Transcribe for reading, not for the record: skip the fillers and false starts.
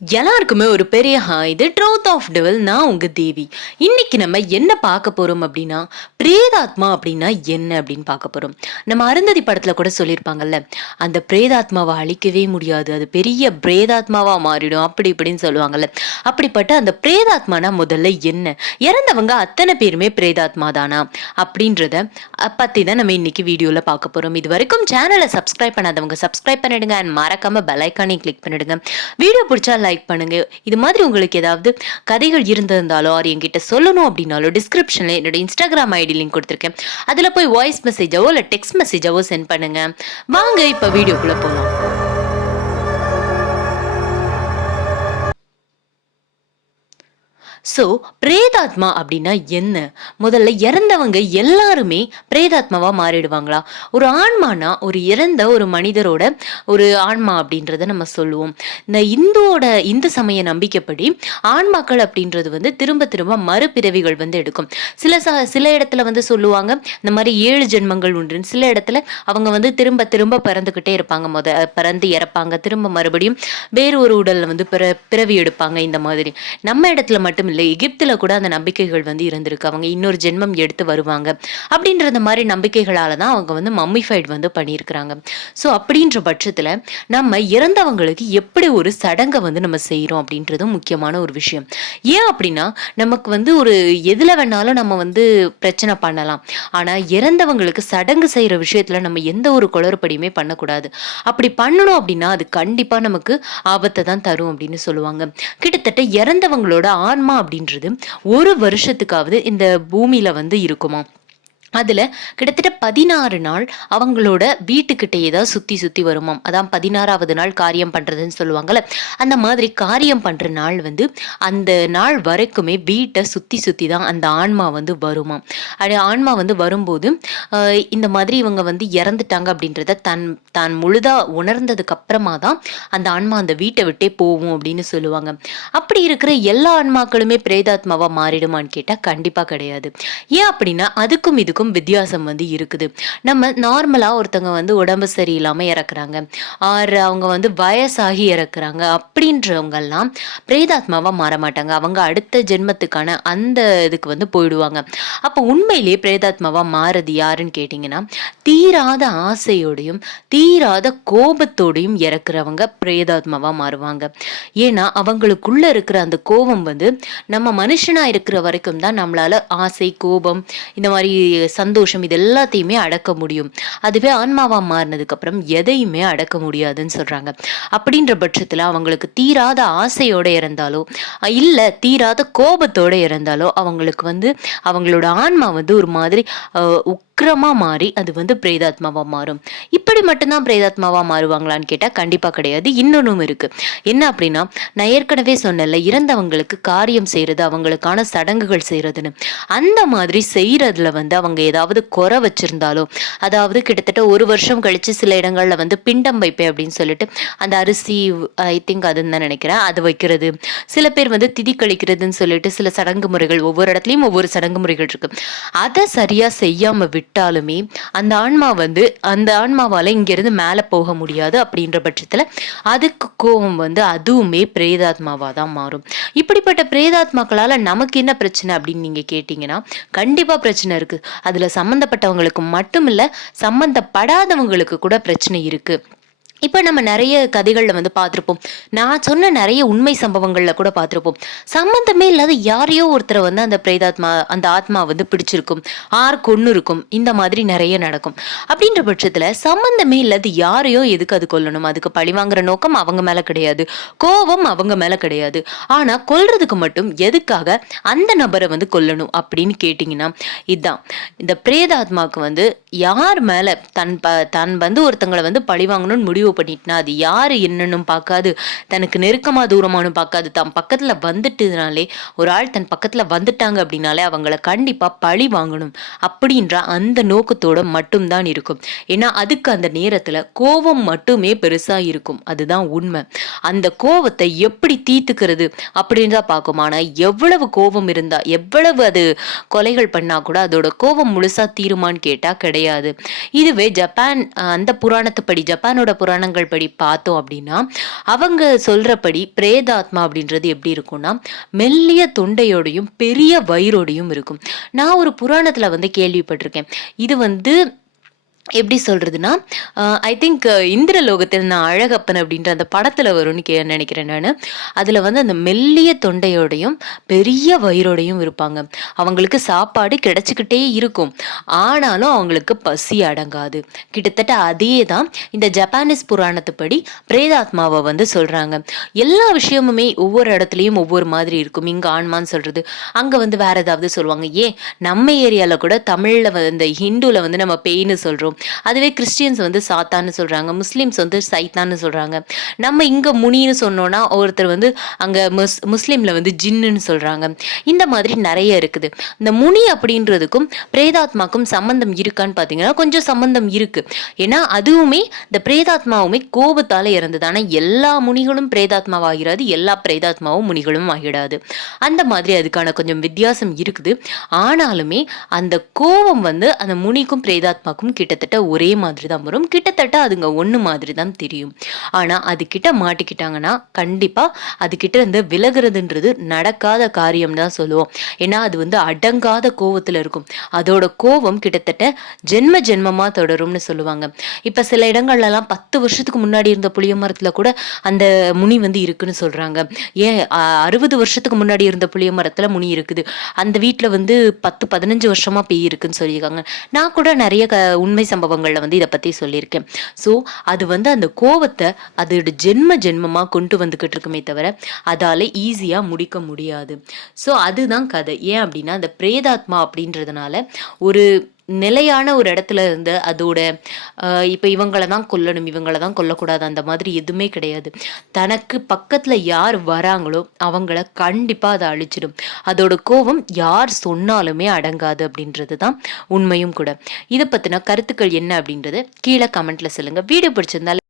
எல்லாருக்குமே ஒரு பெரிய இது ட்ரூத் ஆஃப் டெவில். நான் உங்க தேவி. இன்னைக்கு நம்ம என்ன பார்க்க போறோம் அப்படின்னா, பிரேதாத்மா அப்படின்னா என்ன அப்படின்னு பார்க்க போறோம். நம்ம அருந்ததி படத்துல கூட சொல்லியிருப்பாங்கல்ல, அந்த பிரேதாத்மாவை அழிக்கவே முடியாது, அது பெரிய பிரேதாத்மாவா மாறிடும் அப்படி இப்படின்னு சொல்லுவாங்கல்ல. அப்படிப்பட்ட அந்த பிரேதாத்மானா முதல்ல என்ன, இறந்தவங்க அத்தனை பேருமே பிரேதாத்மா தானா அப்படின்றத பத்தி தான் நம்ம இன்னைக்கு வீடியோல பார்க்க போறோம். இது வரைக்கும் சேனலை சப்ஸ்கிரைப் பண்ணாதவங்க சப்ஸ்கிரைப் பண்ணிடுங்க அண்ட் மறக்காம பெல் ஐக்கானையும் கிளிக் பண்ணிடுங்க. வீடியோ பிடிச்சா லைக் பண்ணுங்க. இது மாதிரி உங்களுக்கு ஏதாவது கதைகள் இருந்திருந்தாலோ அது என்கிட்ட சொல்லணும் அப்படின்னாலோ டிஸ்கிரிப்ஷன்ல என்னோட இன்ஸ்டாகிராம் ஐடி லிங்க் கொடுத்துருக்கேன். அதுல போய் வாய்ஸ் மெசேஜாவோ இல்லை டெக்ஸ்ட் மெசேஜாவோ சென்ட் பண்ணுங்க. வாங்க இப்ப வீடியோக்குள்ள போகலாம். ஸோ பிரேதாத்மா அப்படின்னா என்ன? முதல்ல இறந்தவங்க எல்லாருமே பிரேதாத்மாவா மாறிடுவாங்களா? ஒரு ஆன்மானா ஒரு இறந்த ஒரு மனிதரோட ஒரு ஆன்மா அப்படின்றத நம்ம சொல்லுவோம். இந்த இந்து சமய நம்பிக்கைப்படி ஆன்மாக்கள் அப்படின்றது வந்து திரும்ப திரும்ப மறுபிறவிகள் வந்து எடுக்கும். சில இடத்துல வந்து சொல்லுவாங்க இந்த மாதிரி 7 ஜென்மங்கள் உண்டுன்னு. சில இடத்துல அவங்க வந்து திரும்ப திரும்ப பிறந்துகிட்டே இருப்பாங்க. பிறந்து இறப்பாங்க, திரும்ப மறுபடியும் வேறு ஒரு உடல்ல வந்து பிறவி எடுப்பாங்க. இந்த மாதிரி நம்ம இடத்துல மட்டும் இல்லை, எகிப்துல கூட அந்த நம்பிக்கைகள் வந்து இருந்திருக்கு. அவங்க இன்னொரு ஜென்மம் எடுத்து வருவாங்க அப்படின்ற மாதிரி நம்பிக்கைகளால தான் அவங்க வந்து மம்மிஃபைட் வந்து பண்ணியிருக்கிறாங்க. ஸோ அப்படின்ற பட்சத்துல நம்ம இறந்தவங்களுக்கு எப்படி ஒரு சடங்கை வந்து நம்ம செய்யறோம் அப்படின்றதும் முக்கியமான ஒரு விஷயம். ஏன் அப்படின்னா, நமக்கு வந்து ஒரு எதுல வேணாலும் நம்ம வந்து பிரச்சனை பண்ணலாம். ஆனா இறந்தவங்களுக்கு சடங்கு செய்யற விஷயத்துல நம்ம எந்த ஒரு குளறுபடியுமே பண்ணக்கூடாது. அப்படி பண்ணணும் அப்படின்னா அது கண்டிப்பா நமக்கு ஆபத்தை தான் தரும் அப்படின்னு சொல்லுவாங்க. கிட்டத்தட்ட இறந்தவங்களோட ஆன்மா அப்படின்றது ஒரு வருஷத்துக்காவது இந்த பூமியில வந்து இருக்குமா. அதுல கிட்டத்தட்ட 16 நாள் அவங்களோட வீட்டுக்கிட்டே தான் சுத்தி சுத்தி வருமாம். அதான் 16வது நாள் காரியம் பண்றதுன்னு சொல்லுவாங்கல்ல. அந்த மாதிரி காரியம் பண்ற நாள் வந்து அந்த நாள் வரைக்குமே வீட்டை சுத்தி சுத்தி தான் அந்த ஆன்மா வந்து வருமாம். அது ஆன்மா வந்து வரும்போது இந்த மாதிரி இவங்க வந்து இறந்துட்டாங்க அப்படின்றத தான் முழுதா உணர்ந்ததுக்கு அப்புறமா தான் அந்த ஆன்மா அந்த வீட்டை விட்டே போகும் அப்படின்னு சொல்லுவாங்க. அப்படி இருக்கிற எல்லா ஆன்மாக்களுமே பிரேதாத்மாவா மாறிடுமான்னு கேட்டா கண்டிப்பா கிடையாது. ஏன் அப்படின்னா அதுக்கும் இதுக்கும் வித்தியாசம் வந்து இருக்குது. நம்ம நார்மலா ஒருத்தவங்க வந்து உடம்பு சரியில்லாம இறக்குறாங்க, ஆறு அவங்க வந்து வயசாகி இறக்குறாங்க, அப்படின்றவங்க எல்லாம் பிரேதாத்மாவா மாற மாட்டாங்க. அவங்க அடுத்த ஜென்மத்துக்கான அந்த இதுக்கு வந்து போயிடுவாங்க. அப்போ உண்மையிலேயே பிரேதாத்மாவா மாறுது யாருன்னு கேட்டீங்கன்னா, தீராத ஆசையோடையும் தீராத கோபத்தோடையும் இறக்குறவங்க பிரேதாத்மாவா மாறுவாங்க. ஏன்னா அவங்களுக்குள்ள இருக்கிற அந்த கோபம் வந்து நம்ம மனுஷனா இருக்கிற வரைக்கும் தான் நம்மளால ஆசை, கோபம், இந்த மாதிரி சந்தோஷம் இது எல்லாத்தையுமே அடக்க முடியும். அதுவே ஆன்மாவா மாறினதுக்கு அப்புறம் எதையுமே அடக்க முடியாதுன்னு சொல்றாங்க. அப்படின்ற பட்சத்துல அவங்களுக்கு தீராத ஆசையோட இருந்தாலோ இல்ல தீராத கோபத்தோட இருந்தாலோ அவங்களுக்கு வந்து அவங்களோட ஆன்மா வந்து ஒரு மாதிரி உக்கிரமா மாறி அது வந்து பிரேதாத்மாவா மாறும். இப்படி மட்டும்தான் பிரேதாத்மாவா மாறுவாங்களான்னு கேட்டா கண்டிப்பா கிடையாது. இன்னொன்னும் இருக்கு. என்ன அப்படின்னா, நான் ஏற்கனவே சொன்னல இறந்தவங்களுக்கு காரியம் செய்யறது, அவங்களுக்கான சடங்குகள் செய்யறதுன்னு. அந்த மாதிரி செய்யறதுல வந்து அவங்க ஏதாவது குறை வச்சிருந்தாலோ, அதாவது கிட்டத்தட்ட 1 வருஷம் கழிச்சு சில இடங்கள்ல வந்து பிண்டம் வைப்பேன் அப்படின்னு சொல்லிட்டு அந்த அரிசி, ஐ திங்க் அதுன்னு தான் நினைக்கிறேன், அது வைக்கிறது. சில பேர் வந்து திதி கழிக்கிறதுன்னு சொல்லிட்டு சில சடங்கு முறைகள், ஒவ்வொரு இடத்துலயும் ஒவ்வொரு சடங்கு முறைகள் இருக்கு. அதை சரியா செய்யாம விட்டாலுமே அந்த ஆன்மா வந்து அந்த ஆன்மாவால இங்கிருந்து மேல போக முடியாது. அப்படின்ற பட்சத்துல அதுக்கு கோபம் வந்து அதுவுமே பிரேதாத்மாவா தான் மாறும். இப்படிப்பட்ட பிரேதாத்மாக்களால நமக்கு என்ன பிரச்சனை அப்படின்னு நீங்க கேட்டீங்கன்னா கண்டிப்பா பிரச்சனை இருக்கு. அதுல சம்பந்தப்பட்டவங்களுக்கு மட்டும் இல்ல, சம்பந்தப்படாதவங்களுக்கு கூட பிரச்சனை இருக்கு. இப்போ நம்ம நிறைய கதைகளில் வந்து பார்த்துருப்போம். நான் சொன்ன நிறைய உண்மை சம்பவங்களில் கூட பார்த்துருப்போம். சம்மந்தமே இல்லாத யாரையோ ஒருத்தரை வந்து அந்த பிரேதாத்மா அந்த ஆத்மா வந்து பிடிச்சிருக்கும், கொன்னு இருக்கும். இந்த மாதிரி நிறைய நடக்கும். அப்படின்ற பட்சத்தில் சம்மந்தமே இல்லாத யாரையோ எதுக்கு அது கொல்லணும்? அதுக்கு பழிவாங்கிற நோக்கம் அவங்க மேலே கிடையாது, கோபம் அவங்க மேலே கிடையாது. ஆனால் கொல்றதுக்கு மட்டும் எதுக்காக அந்த நபரை வந்து கொல்லணும் அப்படின்னு கேட்டிங்கன்னா, இதுதான் இந்த பிரேதாத்மாவுக்கு வந்து யார் மேலே தன் வந்து ஒருத்தங்களை வந்து பழிவாங்கணும்னு முடிவு பண்ணிட்டுனா அது யாரு என்னன்னு பார்க்காது, தனக்கு நெருக்கமா தூரமானு பார்க்காது, தன் பக்கத்துல வந்துட்டுனாலே ஒரு ஆள் தன் பக்கத்துல வந்துட்டாங்க அப்படின்னாலே அவங்கள கண்டிப்பா பழி வாங்கணும் அப்படின்ற அந்த நோக்கத்தோட மட்டும்தான் இருக்கும். ஏன்னா அதுக்கு அந்த நேரத்துல கோபம் மட்டுமே பெருசா இருக்கும். அதுதான் உண்மை. அந்த கோபத்தை எப்படி தீர்த்துக்கிறது அப்படின்னு தான் பார்க்கும். ஆனா எவ்வளவு கோபம் இருந்தா, எவ்வளவு அது கொலைகள் பண்ணா கூட அதோட கோபம் முழுசா தீருமான்னு கேட்டா கிடையாது. கிடையாது. இதுவே ஜப்பான் அந்த புராணத்துப்படி, ஜப்பானோட புராணங்கள் படி பார்த்தோம் அப்படின்னா, அவங்க சொல்றபடி பிரேதாத்மா அப்படின்றது எப்படி இருக்கும்னா, மெல்லிய தொண்டையோடையும் பெரிய வயிறோடையும் இருக்கும். நான் ஒரு புராணத்துல வந்து கேள்விப்பட்டிருக்கேன். இது வந்து எப்படி சொல்றதுன்னா, ஐ திங்க் இந்திரலோகத்தில் நான் அழகப்பன் அப்படின்ற அந்த படத்துல வரும்னு நினைக்கிறேன் நானு. அதுல வந்து அந்த மெல்லிய தொண்டையோடையும் பெரிய வயிறோடையும் இருப்பாங்க. அவங்களுக்கு சாப்பாடு கிடைச்சுக்கிட்டே இருக்கும். ஆனாலும் அவங்களுக்கு பசி அடங்காது. கிட்டத்தட்ட அதே தான் இந்த ஜப்பானீஸ் புராணத்துப்படி பிரேதாத்மாவை வந்து சொல்றாங்க. எல்லா விஷயமுமே ஒவ்வொரு இடத்துலயும் ஒவ்வொரு மாதிரி இருக்கும். இங்க ஆன்மான்னு சொல்றது, அங்க வந்து வேற ஏதாவது சொல்லுவாங்க. ஏன் நம்ம ஏரியால கூட தமிழ்ல இந்த ஹிந்துல வந்து நம்ம பேய்னு சொல்றோம். அதுவே கிறிஸ்டியன்ஸ் வந்து சாத்தான்னு சொல்றாங்க, முஸ்லிம்ஸ் வந்து சைத்தான்னு சொல்றாங்க. நம்ம இங்க முனின்னு சொன்னோம்னா ஒருத்தர் வந்து அங்க முஸ்லிம்ல வந்து ஜின்னுன்னு சொல்றாங்க. இந்த மாதிரி நிறைய இருக்குது. இந்த முனி அப்படின்றதுக்கும் பிரேதாத்மாக்கும் சம்பந்தம் இருக்கான்னு பாத்தீங்கன்னா கொஞ்சம் சம்பந்தம் இருக்கு. ஏன்னா அதுவுமே இந்த பிரேதாத்மாவுமே கோபத்தால இறந்தது. ஆனா எல்லா முனிகளும் பிரேதாத்மாவாகிறது, எல்லா பிரேதாத்மாவும் முனிகளும் ஆகிடாது. அந்த மாதிரி அதுக்கான கொஞ்சம் வித்தியாசம் இருக்குது. ஆனாலுமே அந்த கோபம் வந்து அந்த முனிக்கும் பிரேதாத்மாக்கும் கிட்டத்தட்ட ஒரே மாதிரி தான் வரும். கிட்டத்தட்ட அதுங்க ஒண்ணு மாதிரி தான் தெரியும். ஆனா அது கிட்ட மாட்டிக்கிட்டாங்கன்னா கண்டிப்பா அது கிட்ட இருந்து விலகுறதுன்றது நடக்காத காரியம் தான் சொல்லுவோம். ஏன்னா அது வந்து அடங்காத கோவத்துல இருக்கும். அதோட கோவம் கிட்டத்தட்ட ஜென்ம ஜென்மமா தொடரும்னு சொல்லுவாங்க. இப்ப சில இடங்கள்ல எல்லாம் 10 வருஷத்துக்கு முன்னாடி இருந்த புளிய மரத்துல கூட அந்த முனி வந்து இருக்குன்னு சொல்றாங்க. ஏன் 60 வருஷத்துக்கு முன்னாடி இருந்த புளிய மரத்துல முனி இருக்குது. அந்த வீட்டுல வந்து 10-15 வருஷமா பேய் இருக்குன்னு சொல்லியிருக்காங்க. நான் கூட நிறைய உண்மை சம்பவங்கள்ல வந்து இதை பத்தி சொல்லியிருக்கேன். ஸோ அது வந்து அந்த கோவத்தை அதோட ஜென்ம ஜென்மமா கொண்டு வந்துகிட்டு இருக்குமே தவிர அதால ஈஸியா முடிக்க முடியாது. ஸோ அதுதான் கதை. ஏன் அப்படின்னா அந்த பிரேதாத்மா அப்படின்றதுனால ஒரு நிலையான ஒரு இடத்துல இருந்து அதோட இப்ப இவங்களை தான் கொல்லணும், இவங்களை தான் கொல்லக்கூடாது, அந்த மாதிரி எதுவுமே கிடையாது. தனக்கு பக்கத்துல யார் வராங்களோ அவங்கள கண்டிப்பா அதை அழிச்சிடும். அதோட கோபம் யார் சொன்னாலுமே அடங்காது அப்படின்றது தான் உண்மையும் கூட. இதை பத்தின கருத்துக்கள் என்ன அப்படின்றது கீழே கமெண்ட்ல சொல்லுங்க. வீடியோ பிடிச்சிருந்தா